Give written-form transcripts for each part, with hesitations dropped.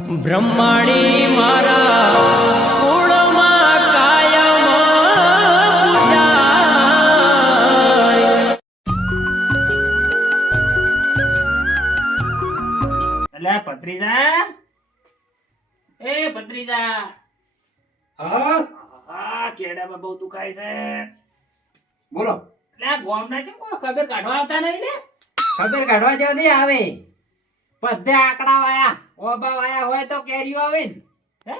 બ્રહ્માણી મારા કુળમાં કાયમ પૂજાય. અલ્યા ભત્રીજા, એ ભત્રીજા. હા હા, કેડામાં બહુ દુખાય છે. બોલો. અલ્યા ગોમના કેમ કોઈ ખબર કાઢવા આવતા નહીં લે? ખબર કાઢવા જલ્દી આવે. બધે આંકડા વાયા ઓબા વાયા હોય તો કેરીઓ આવે ને. હે?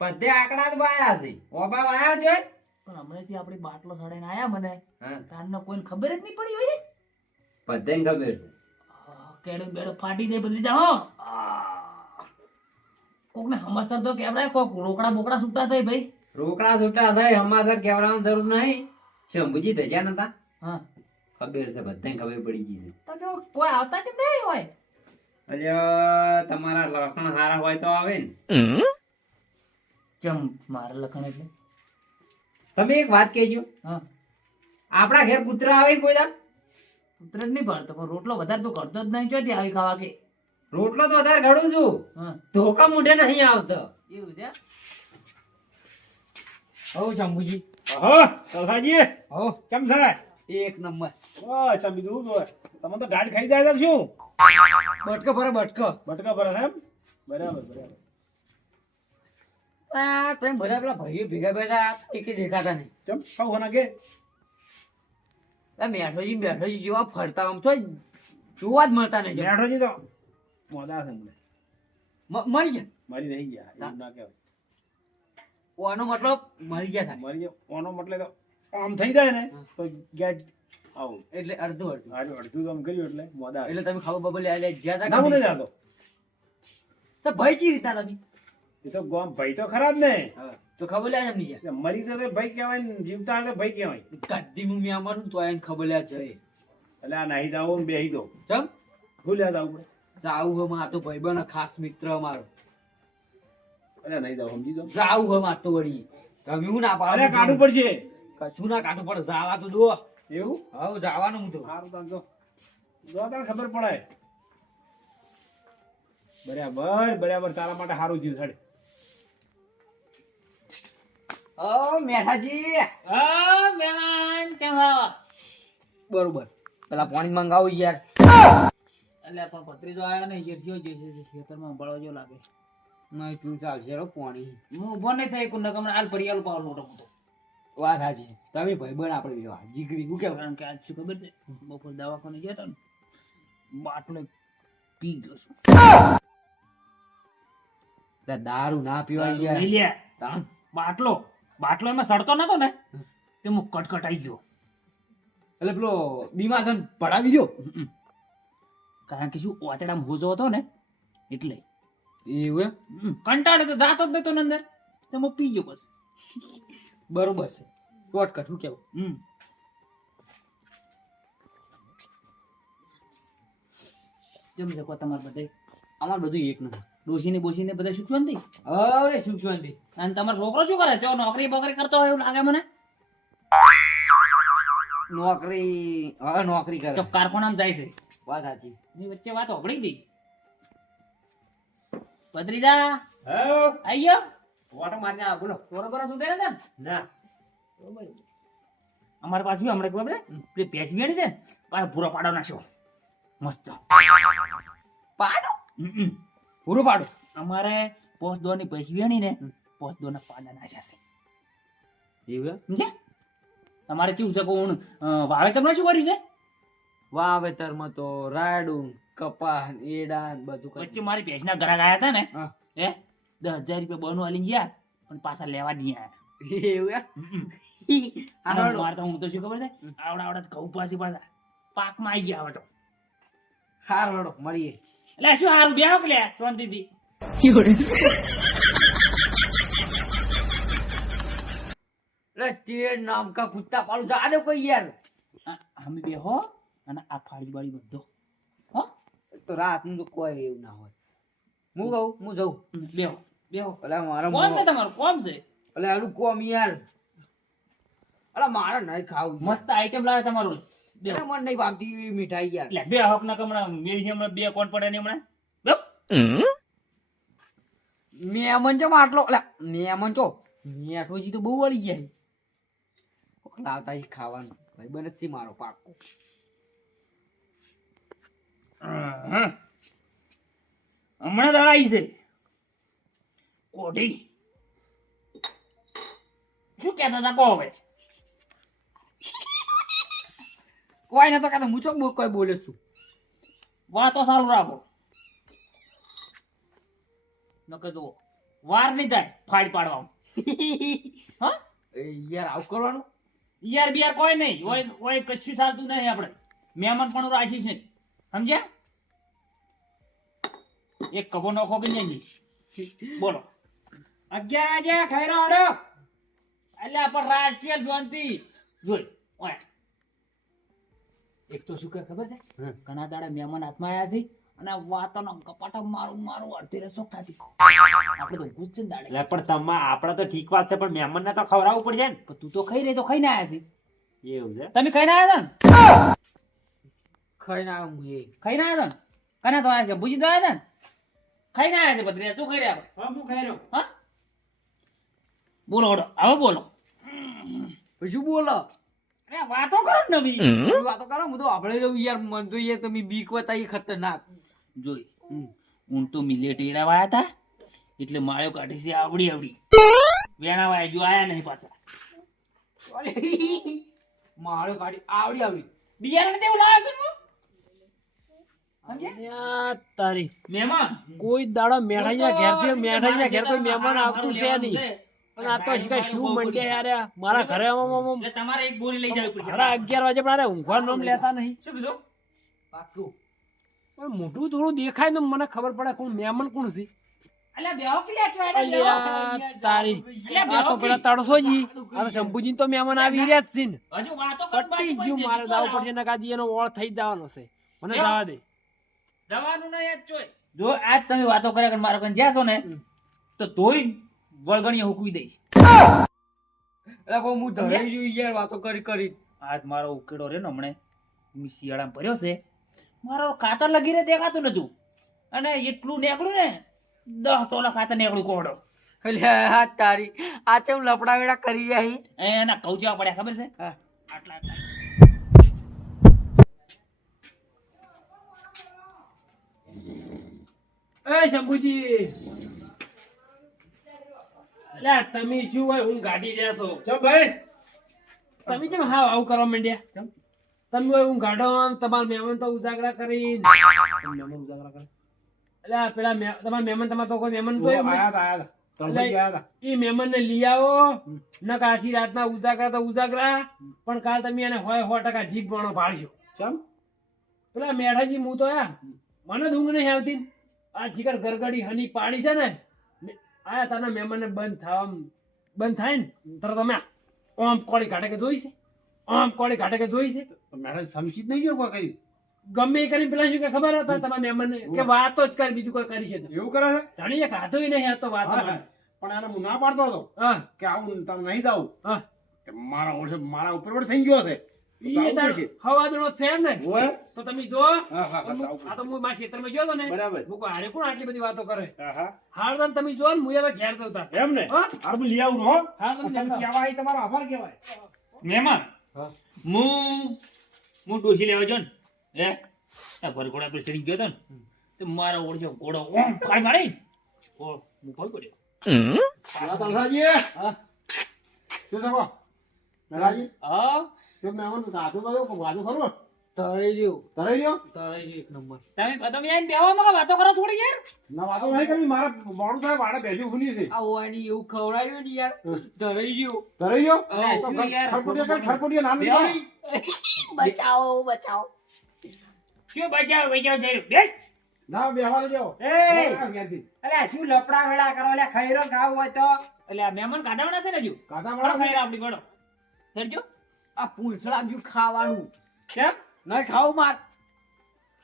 બધે આંકડા જ વાયા છે. ઓબા વાયા જોઈ. પણ હમણાંથી આપણે બાટલો સડાઈને આયા મને હા તારને કોઈને ખબર જ નહીં પડી હોય ને. બધાને ખબર છે. કેડું બેડું ફાટી જાય બધી જા હો. કોકને હમાસર તો કેવડાય, કોક રોકડા બોકડા છૂટા થાય ભાઈ. રોકડા છૂટા થાય હમાસર કેવડાવવાની જરૂર નહીં. શંભુજી ધજા નતા. હા, ખબર છે, બધાને ખબર પડી ગઈ છે. તો જો કોઈ આવતા કેમ નહીં હોય? અલ્યા તમારા લખણ હારા હોય તો આવે ને. ચમ મારા લખણ એટલે? તમે એક વાત કહેજો. હા, આપણા ઘેર કૂતરા આવે કોઈ દાડ? પુત્ર જ નહીં ભરતો પણ રોટલો વધારે તો કરતો જ નહીં. ચોથી આવી ખાવા કે? રોટલો તો વધારે ઘડું છું. હા, ધોકા મૂઢે નહીં આવતો. એવું છે. હો શંભુજી. હા સરસાજી હો કેમ છે? એક નંબર. ઓય તમે બીજું શું હોય? તમે તો ઢાઢ ખાઈ જાય છો શું? બટકો ભરે બટકો. બટકા પર એમ બરાબર બરાબર. આ તમે બધા પેલા ભાઈઓ ભેગા ભેગા એકે દેખાતા નહીં. કેમ કહું હોના કે આ મેઠોજી જેવા ફરતા આમ છો જોવા જ મળતા નહીં. મેઠોજી તો મોદા છે મને મરી ગયા. મારી રહી ગયા એવું ના કહેવાય. ઓનો મતલબ મરી ગયા થાય. મારી ઓનો મતલબ તો આમ થઈ જાય ને તો ગેટ આવું એટલે અડધું અડધું. આજે અડધું તો આમ કર્યું એટલે મોદા એટલે તમે ખાવા બબલે આલે ગયા હતા ના હું કે નહીં જાતો. તો ભાઈ ચી રીતના તમે? એ તો ગોમ ભાઈ તો ખરા જ ને. તો ખબર લે એમ નહીં ગયા. મરી જતો ભાઈ કહેવાય ને જીવતા હોય તો ભાઈ કહેવાય. ગાડી મમ્મી અમારું તો એને ખબર લે જઈ. એટલે આ નાહી જાવ ને બેહી દો ચમ ભૂલ્યા જાવ પડે. જાવું હમ આ તો ભાઈબંધ ખાસ મિત્ર અમારો. એટલે નહીં જાવ સમજી જાવ. જાવું હમ આ તો વળી તમે હું ના અરે પાડું કાઢવું પડશે કશું ના કાઢું પડે. જાવા તો દો. એવું. હવે જવાનું હું તો. સારું તાન તો જો તને ખબર પડે. બરાબર બરાબર તારા માટે સારું થયું સાડે. ઓ મેઠાજી. બરોબર પેલા પાણી મંગાવું યાર. એટલે પણ પત્રીજો આવ્યો ને જે થયો જે ખેતરમાં બળો જો લાગે. નહીં તું ચાલશે રો પાણી. હું ઉભો નહીં થાય કોઈ નકમ હાલ પરિયાલ પાવ લોટો મોટો. વાત સાચી. તમે ભાઈબંધ આપણે બેવા જીગરી હું કેવું કારણ કે આજ શું ખબર છે બપોર દવાખાને ગયા હતા ને બાટલો પી ગયો છું. દારૂ ના પીવાય યાર. બાટલો એમાં સડતો નતો ને તે હું કટકટાઈ ગયો. એટલે પેલો બીમાર થઈને પડાવી ગયો. કારણ કે શું ઓતડામાં હોજો હતો ને એટલે એવું કંટાળે તો જાતો જ નતો ને અંદર તો હું પી ગયો બસ. બરોબર છે શોર્ટકટ શું કેવું. જેમ છે તમારે બધા અમાર બધું એક નંબર. ડોશીને બોશીને બધા સુખ શાંતિ? અરે સુખ શાંતિ. અને તમારો છોકરો શું કરે છે? નોકરી બોકરી કરતો હોય એવું લાગે મને. નોકરી હવે નોકરી કરે તો કારખાનામાં જાય છે. વાત સાચી. ની વચ્ચે વાત હોભળી ગઈ. ભત્રીજા આઈ ગયો? ઓટો મારને આ બોલો. બરોબર સુધે ને ના બરોબર. અમારે પાછું હમણાં ખબર છે પેલી ભેંસ વેણી છે ને પાછો પૂરો પાડો નાખ્યો મસ્ત પાડો. પૂરો પાડો. અમારે પોસ્ટ દોર ની ભેંસ વેણી ને પોસ્ટ દોર ના પાડા નાખ્યા છે. એવું સમજ્યા? તમારે કેવું છે કોણ વાવેતરમાં શું કર્યું છે? વાવેતરમાં તો રાયડું કપા એડા બધું. વચ્ચે મારી ભેંસના ઘરાક આયા હતા ને એ 10,000 રૂપિયા બનો આલી ગયા પણ પાછા લેવા નહીં આયા. એવું મારે તો હું તો શું ખબર છે આવડા ઘઉં પાછી પાછા પાકમાં આવી ગયા હવે તો. હાર વડો મળીએ. એટલે શું હારું બેહો કે લે શાંતિથી. તેર નામ કા કુત્તા પાડું જા દે કોઈ યાર. અમે બેહો અને આ ફાડી બાળી બધો હો તો રાત નું તો કોઈ એવું ના હોય. હું કહું હું જઉં. બેહો બેહો. અલા મારો કોમ છે તમારું કોમ છે. અલા આનું કોમ યાર. અલા મારે નહીં ખાવું. મસ્ત આઈટમ લાવે તમારું. મને નહીં ભાવતી મીઠાઈ યાર. એટલે બે હક ના કમણા મેરી હમણાં બે કોણ પડે ને હમણાં. મેમન ચો માટલો મેમન ચો મેઠોજી તો બહુ વળી ગયા છે. લાવતા ઈ ખાવાનું ભાઈ બને જ છે મારો પાકો. હમણાં દળાઈ છે કોઢી. શું કહેતા હતા કહો હવે. કોઈ નતો કહેતો હું ચો કોઈ બોલે છું. વાતો ચાલુ રાખો. નકર જો વાર નહીં થાય ફાડ પાડવા. હા એ યાર આવું કરવાનું યાર બિયાર કોઈ નહીં ઓય ઓય કશું ચાલતું નહીં. આપણે મહેમાન પણ રાખી છે સમજ્યા. એક કબો નોખો કે નહીં બોલો. 11 વાગે ખૈરો હડો. એટલે આપણે રાષ્ટ્રીય શાંતિ જોઈ ઓય. એક તો શું કહે ખબર છે ઘણા દાડા મહેમાન હાથમાં આવ્યા છે અને વાતોનો કપાટા મારું મારું અડધી રસો થતી. આપણે તો ગુસ્સે ને દાડે. એટલે પણ તમા આપણે તો ઠીક વાત છે પણ મહેમાનને તો ખવડાવવું પડશે ને. પણ તું તો ખાઈ રહી તો ખાઈને આવ્યા છે. એવું છે. તમે ખાઈને આવ્યા હતા ને. ખાઈને આવ્યો હું એ ખાઈને આવ્યા હતા ને કના તો આવ્યા છે ભૂજી તો આવ્યા હતા ને ખાઈને આવ્યા છે બધી તું ખાઈ રહ્યા હા હું ખૈરો. હા બોલો હડો હવે બોલો. પછી શું બોલો અરે વાતો કરો ને નવી વાતો કરો હું તો આપણે જવું યાર મન તો યાર તમે બીક બતાવી ખતરનાક જોઈ ઊંટ તો મિલેટ એડાવાયા હતા એટલે માળ્યો કાઢી છે આવડી આવડી વેણાવાય જો આયા નહીં પાછા. મારો ગાડી આવડી આવડી બિયારણ તેવું લાવે છે તારી મહેમાન કોઈ દાડો મેઠાઈના ઘેર થી મેઠાઈના ઘેર કોઈ મહેમાન આવતું છે નહીં. અને આ તો શીખાય શું મંડ્યા યાર મારા ઘરે એટલે તમારે એક બોરી લઈ જવી પડશે. સાડા 11 વાગે પણ અરે ઊંઘવાનું નામ લેતા નહીં. શું કીધું પાકું પણ મોઢું થોડું દેખાય ને મને ખબર પડે કોણ મહેમાન કોણ છે. અલ્યા બેહો કે લે તું અલ્યા તારી અલ્યા આ તો પેલા તડસોજી આ તો શંભુજી તો મહેમાન આવી રહ્યા જ છે ને. હજુ વાતો કરો પટ્ટી ગયું મારે જવું પડશે નકાજી એનો ઓળ થઈ જ જવાનો છે. મને જવા દે. દવાનું ના યાદ ચોય જો આજ તમે વાતો કર્યા કે મારા કન જાશો ને તો ધોઈ વળગણીએ હુકવી દઈશ. અરે બહુ હું ધરાઈ ગયું યાર વાતો કરી કરી. આજ મારો ઉકેડો રે ને હમણે હું શિયાળામાં ભર્યો છે મારો ખાતર લગી રે દેખાતું નતું અને એટલું નીકળ્યું ને 10 તોલા ખાતર નીકળ્યું કોડો. અલ્યા તારી આ ચમ લપડા વેડા કરી રહ્યા એના કૌચા પડ્યા ખબર છે હા આટલા આટલા. એ શંભુજી અલ્યા તમે શું હોય હું ગાડી રહ્યા છો. ચમ ભાઈ. તમે કેમ હા આવું કરવા માંડ્યા. તમે હોય હું ગાડો તમારા મહેમાન તો ઉજાગરા કરી મહેમાન ઉજાગરા કરે. એટલે પેલા તમારા મહેમાન તમારા તો કોઈ મહેમાન તો એ મહેમાન ને લઈ આવો ન કાશી રાતના ઉજાગરા તો ઉજાગરા પણ કાલ તમે એને હોય 100% જીભ ગણો ભાડશો. ચમ પેલા મેઠાજી હું તો મને ઊંઘ નહીં આવતી. આ જીગર ગરગડી હની પાડી છે ને આયા તાના મહેમાન ને બંધ થાય ને તરત તમે ઓમ કોળી ઘાટે કે જોઈ છે આમ કોળી ઘાટે કે જોઈ છે. મેડમ સમજી જ નહીં ગયો કોઈ કરી. ગમે એ કરીને પેલા શું કે ખબર હતા તમારા મહેમાન ને કે વાતો જ કર બીજું કોઈ કરી છે. એવું કરે છે. જાણી એક હાથો નહીં આ તો વાત પણ એને હું ના પાડતો હતો હા કે આવું તમે નહીં જાવ હા કે મારા ઉપર થઈ ગયો છે. ઈ તાર હવાદળો છે એમ ને ઓય. તો તમે જો હા હા આ તો હું મારા ક્ષેત્રમાં જોયો તો ને બરાબર. હું કહું, હારે કોણ આટલી બધી વાતો કરે. હા હારદાન તમે જો ને હું હવે ઘેર જતા એમ ને હા? હારું લઈ આવું હો. હા તમે તમે જતા. કહેવાય તમારો આભાર કહેવાય. મહેમાન હા હું ડોસી લેવા જો ને આ ભરઘોડા પર ચડી ગયો તો ને તો મારો ઓળખ્યો ઘોડો ઓમ કાઢ મારી હું ફોન કર્યો. હા તલસાજી. હા શું થકો મેલાજી હા તો મહેમાન તો આટલું બધું વાતો ખરું તરાઈ રહ્યો તરાઈ ગયો. એક નંબર. તમે આવીને બેહવામાં વાતો કરો થોડી યાર. ના વાતો નહીં કરવી મારા મોડું થાય વાડે બેસી ઊની છે. આ ઓવાની એવું ખવડાવ્યું ને યાર તરાઈ રહ્યો. તરાઈ ગયો. અરે, તો શું યાર? ખરપુટિયા નાની બેહો. પડી. બચાવો બચાવો. શું બચાવ જઈ બેસ. ના બેહવા દેજો. અલ્યા શું લપડા વેડા કરો અલ્યા ખૈરો ખાવું હોય તો એટલે આ મહેમાન કાઢાવાના છે ને હજુ કાકા પડો મારા ખાઈ આપડી પડો હેરજો આ પૂંછડા જેવું ખાવાનું કેમ નહીં ખાવું માર.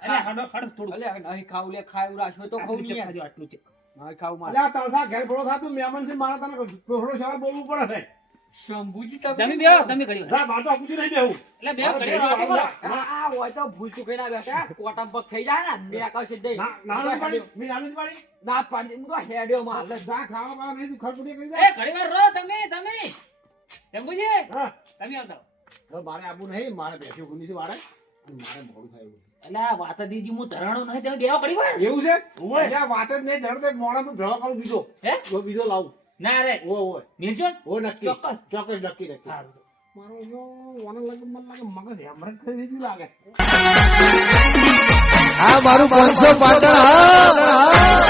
અરે ખાડો ખાડો થોડું અલ્યા નહીં ખાવું લે ખાવું રાખો તો ખાવું આટલું નહીં ચેક યાર. કરજો, આટલું ચેક. નહીં ખાવું માર. અલ્યા તળસા ઘેર ભરો થાતું મહેમાન છે મારા તને ઘોડો સવારે બોલવું પડે છે. શંભુજી તમે બેહો, તમે ઘડી વાર. ના, મારે તો આપું નહીં બેહું. એટલે બેહો, ઘડી વાર વાતો કરો. આ હોય તો ભૂલ ચૂકે ના બેઠા કોટમ પગ થઈ જાય ને મેં કહું સીધે ના, નાનું જ પાડી. મેં નાનું જ પાડી. ના પાડી હું તો હેડ્યો માં હાલ જા, ખાવા બાવા નહીં, તું ખરખુટી કરી એ દે. ઘડી વાર રહો તમે. શંભુજી, હા. તમે આવતા. હવે મારે આવું નહીં, મારે બેઠી ઊંઘી છે વાળે. અને મારે મોડું થાય એવું. એટલે આ વાત દીજી હું ધરાણો નહીં, તમે બેહો ઘડી વાર. એવું છે? અહીંયા વાત જ નહીં, ધડ તો એક મોણાનું ભેળો કરું બીજો. હે? જો બીજો લાવું. ના રે, ઓય. નિર્જન. નક્કી. ચોક્કસ. ચોક્કસ નક્કી. સારું. મારો જો મને લાગે મગજ હેમરેજ થઈ ગયું લાગે. આ મારું 500 પાટણ હા